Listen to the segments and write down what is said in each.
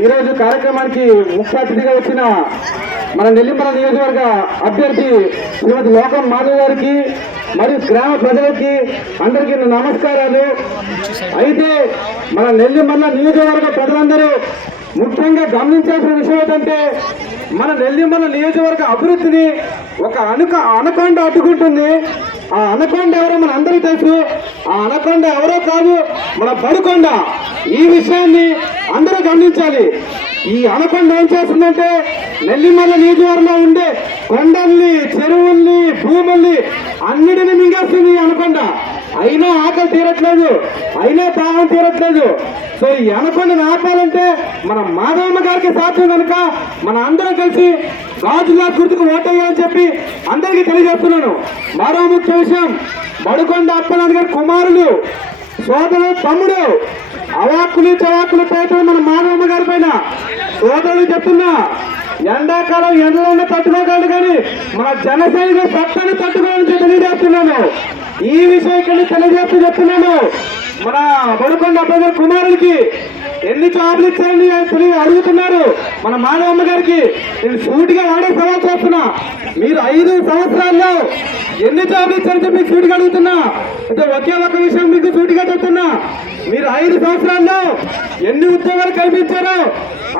ఈరోజు కార్యక్రమానికి ముఖ్య అతిథిగా వచ్చిన మన నెల్లిమల నియోజకవర్గ అభ్యర్థి శ్రీమతి లోకం మాధవ్ గారికి మరియు గ్రామ ప్రజలకి అందరికీ నమస్కారాలు. అయితే మన నెల్లిమల్ల నియోజకవర్గ ప్రజలందరూ ముఖ్యంగా గమనించాల్సిన విషయం ఏంటంటే, మన నెల్లిమల్ల నియోజకవర్గ అభివృద్ధిని ఒక అనకొండ అడ్డుకుంటుంది. ఆ అనకొండ ఎవరో మన అందరికీ తెలుసు. ఆ అనకొండ ఎవరో కాదు, మన బడుకొండ. ఈ విషయాన్ని అందరూ గమనించాలి. ఈ అనకొండ ఏం చేస్తుందంటే, నెల్లిమల్ల నియోజకవర్గంలో ఉండే కొండల్ని, చెరువుల్ని, భూముల్ని అన్నిటిని మింగేస్తుంది ఈ అనకొండ. అయినా ఆకలి తీరట్లేదు, అయినా దాహం తీరట్లేదు. సో ఈ అనకొండను ఆపాలంటే మన మాధవమ్మ గారికి సాధ్యం కనుక మన అందరం కలిసి రాజులా గుర్తుకు ఓటేయాలని చెప్పి అందరికీ తెలియజేస్తున్నాను. మరో ముఖ్య విషయం, బడుకొండ అప్పలనాయుడు గారి కుమారులు, సోదరుడు, తమ్ముడు అవాక్కులు చవాకులు పేట మన మాధవమ్మ గారి పైన సోదరులు చెప్తున్నా, ఎండాకాలం ఎండలో తట్టుకోగలడు కానీ మన జనసైనిక సత్తాన్ని తట్టుకోవాలని తెలియజేస్తున్నాను. ఈ విషయం తెలియజేస్తూ చెప్తున్నాను. మన బడుకొండ అప్పల కుమారులకి ఎన్ని జాబులు ఇచ్చారని అడుగుతున్నారు మన మాధవమ్మ గారికి. నేను సూటిగా వాడే సవాల్ చేస్తున్నా, మీరు 5 సంవత్సరాల్లో ఎన్ని జాబులు ఇచ్చారని చెప్పి సూటిగా అడుగుతున్నా. అంటే ఒకే ఒక విషయం మీకు సూటిగా చెప్తున్నా, మీరు 5 సంవత్సరాల్లో ఎన్ని ఉద్యోగాలు కల్పించారో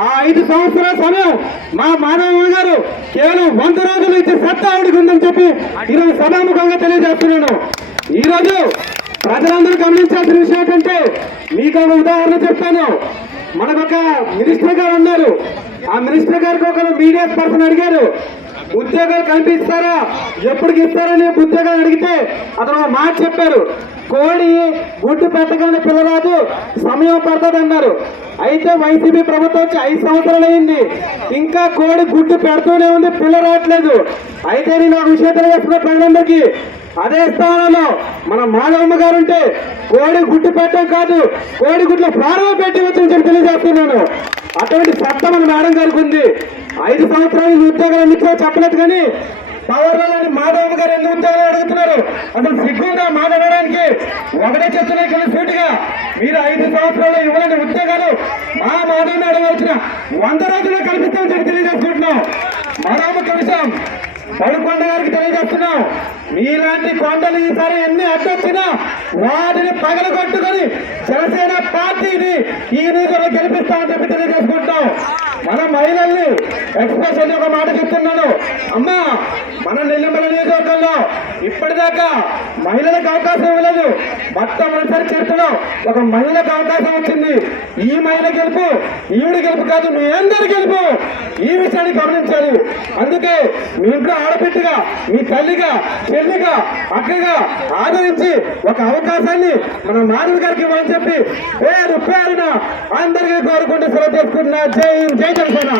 ఆ 5 సంవత్సరాల సమయం మా మాధవమ్మ గారు కేవలం 100 రోజులు ఇచ్చే సత్తా ఆవిడికి ఉందని చెప్పి ఈరోజు సభాముఖంగా తెలియజేస్తున్నాను. ఈరోజు ప్రజలందరూ గమనించాల్సిన విషయం ఏంటంటే, మీకు ఒక ఉదాహరణ చెప్తాను. మనకొక మినిస్టర్ గారు ఉన్నారు. ఆ మినిస్టర్ గారికి ఒక మీడియా పర్సన్ అడిగారు, ఉద్యోగాలు కల్పిస్తారా, ఎప్పటికి ఇస్తారని ఉద్యోగాలు అడిగితే అతను ఒక మాట చెప్పారు, కోడి గుడ్డు పెట్టగానే పిల్లరాదు, సమయం పడుతుంది అన్నారు. అయితే వైసీపీ ప్రభుత్వం వచ్చి 5 సంవత్సరాలు అయింది, ఇంకా కోడి గుడ్డు పెడుతూనే ఉంది, పిల్ల రావట్లేదు. అయితే నేను ఒక విషయం తెలియజేస్తున్న ప్రజలందరికీ, అదే స్థానంలో మన మాధవమ్మ గారు ఉంటే కోడి గుడ్డు పెట్టడం కాదు, కోడి గుడ్ల ప్రారంభ పెట్టి వచ్చని చెప్పి తెలియజేస్తున్నాను. అటువంటి సత్తా మన మేడం గారికి ఉంది. 5 సంవత్సరాలు ఉద్యోగాలు ఎందుకో చెప్పలేదు కానీ పవర్లోని మాధవమ్మ గారు ఎందుకు ఉద్యోగాలు అడుగుతున్నారు? అసలు సిగ్గుందా మాట్లాడడానికి? ఒకటే చెప్తున్నా కదా సూటిగా, మీరు 5 సంవత్సరాలు ఇవ్వలేని ఉద్యోగాలు మా మాధవని అడగవచ్చిన 100 రోజుల్లో కల్పిస్తామని చెప్పి తెలియజేసుకుంటున్నాం. మరో ముఖ్య విషయం బడుకొండ గారికి తెలియజేస్తున్నాం, మీలాంటి కొండలు ఈసారి ఎన్ని అడ్డొచ్చినా వాటిని పగలగొట్టుకొని జనసేన పార్టీని ఈ నియోజకవర్గంలో గెలిపిస్తామని చెప్పి తెలియజేసుకుంటాం. మన మహిళల్ని ఎక్స్ప్రెషన్ ఒక మాట చెప్తున్నాను, అమ్మా మన నెల్లిమల నియోజకవర్గంలో ఇప్పటిదాకా మహిళలకు అవకాశం ఇవ్వలేదు. మొట్టమొదటిసారి చేస్తున్నాం, ఒక మహిళకు అవకాశం వచ్చింది. ఈ మహిళ గెలుపు ఈవిడ గెలుపు కాదు, మీ అందరి గెలుపు. ఈ విషయాన్ని గమనించాలి. అందుకే మీ ఇంట్లో ఆడబిడ్డగా, మీ తల్లిగా, చెల్లిగా, అక్కగా ఆదరించి ఒక అవకాశాన్ని మన మాధవ్ గారికి ఇవ్వాలని చెప్పి పేరున అందరికీ కోరుకుంటూ సెలవు చేసుకుంటున్నా. జై జనసేన.